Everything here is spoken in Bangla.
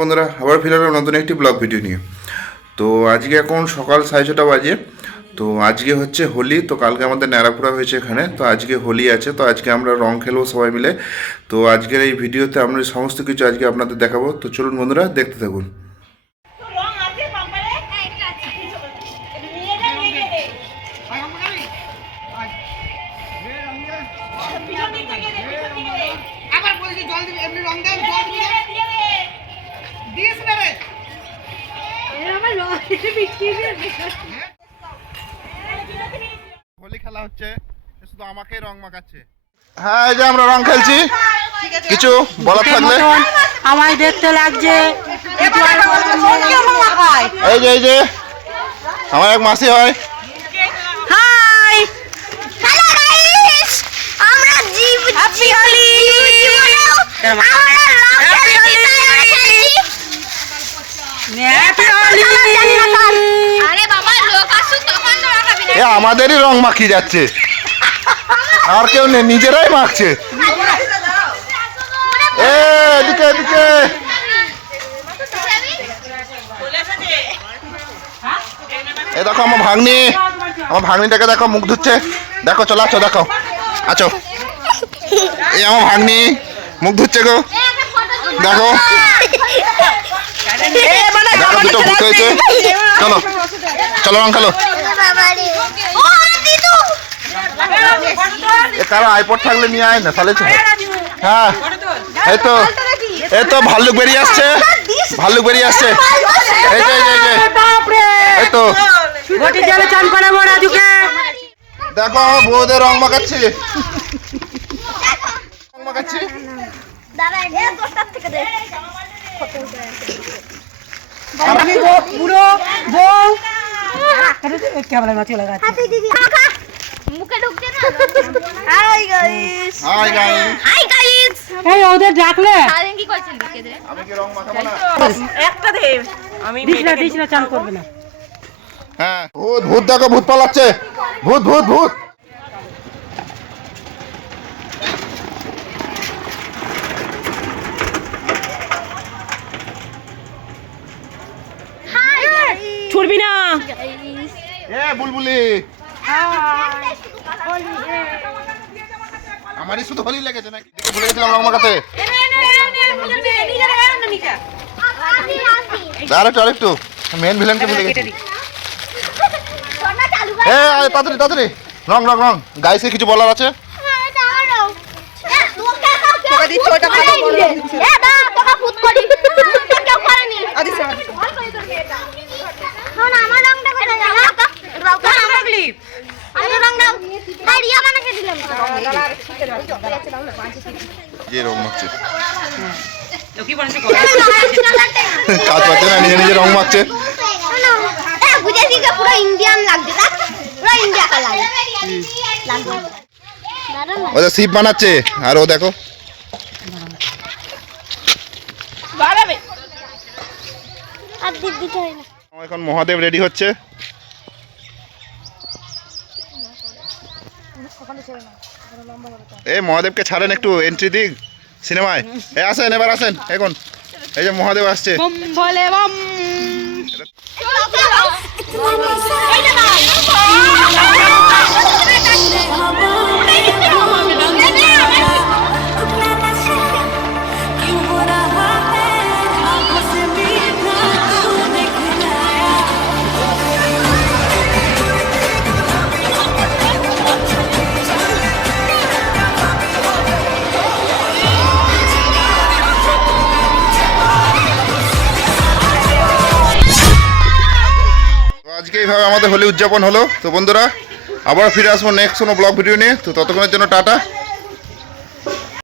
বন্ধুরা আবার ফিরে এলাম নতুন একটি ব্লগ ভিডিও নিয়ে। তো আজকে এখন সকাল 6:30 বাজে। তো আজকে হচ্ছে হোলি। তো কালকে আমাদের ন্যাড়াপুরা হয়েছে এখানে, তো আজকে হোলি আছে। তো আজকে আমরা রং খেলবো সবাই মিলে। তো আজকের এই ভিডিওতে আমরা সমস্ত কিছু আজকে আপনাদের দেখাবো। তো চলুন বন্ধুরা দেখতে থাকুন। হোলি খেলা হচ্ছে, শুধু আমাকেই রং মাখাচ্ছে। হ্যাঁ, এই যে আমরা রং খেলছি। কিছু বলার থাকলে আমায় দেখতে লাগছে। এই যে আমার এক মাসি হয়। হাই হ্যালো গাইস, আমরা হ্যাপি হোলি। আরে বাবা, লোক আসুক তখন তো রাখাবি না। এ আমাদেরই রং মাখিয়ে যাচ্ছে, আর কেউ নেই, নিজেরাই মাখছে। এদিকে এদিকে এ দেখো আমার ভাগ্নিটাকে দেখো, মুখ ধুচ্ছে। দেখো চলো আছো, দেখো আছো। এই আমার ভাগ্নি মুখ ধুচ্ছে গো, দেখো দেখো, দুটো ভূত হয়েছে। চলো চলো রং খেলো। কারো আইপড থাকলে নিয়ে আয় না তাহলে। হ্যাঁ এই তো ভাল্লুক বেরিয়ে আসছে, এই তো জলে চান করাবো রাজুকে। দেখো বউদের রং মাখাচ্ছি। পুরো বউ কেমন চলে গেছে। মুখে ঢুকছে না। হাই গাইস, এই ওদের ডাকলে সারাদিন কি করছেন দিকে দে? আমি কি রং মাখাবো না? একটা দে। আমি দিস না চান করবে না। হ্যাঁ, ভূত দেখো, ভূত পালাচ্ছে। ভূত ছুড়বি না। বুলবুলি আমারই শুধু হোলি লেগেছে নাকি? ভুলে গেছিলাম রং মাখাতে। আরেকটু মেন ভিলেনকে ভুলে গেছি। তাড়াতাড়ি রং গাইসে কিছু বলার আছে? যে রং মাখছে কাজ পাচ্ছে না, নিজে রং মাখছে। পুরো ইন্ডিয়ান লাগছে, পুরো ইন্ডিয়া কালার ওদের শিপ বানাচ্ছে, আর ও দেখো এখন মহাদেব রেডি হচ্ছে। এই মহাদেবকে ছাড়েন, একটু এন্ট্রি দিক সিনেমায়। এবার আসেন এখন। এই যে মহাদেব আসছে। বলে বম। আজকে এইভাবে আমাদের হোলি উদযাপন হলো। তো বন্ধুরা আবার ফিরে আসবো নেক্সট কোনো ব্লগ ভিডিও নিয়ে। তো ততক্ষণের জন্য টাটা।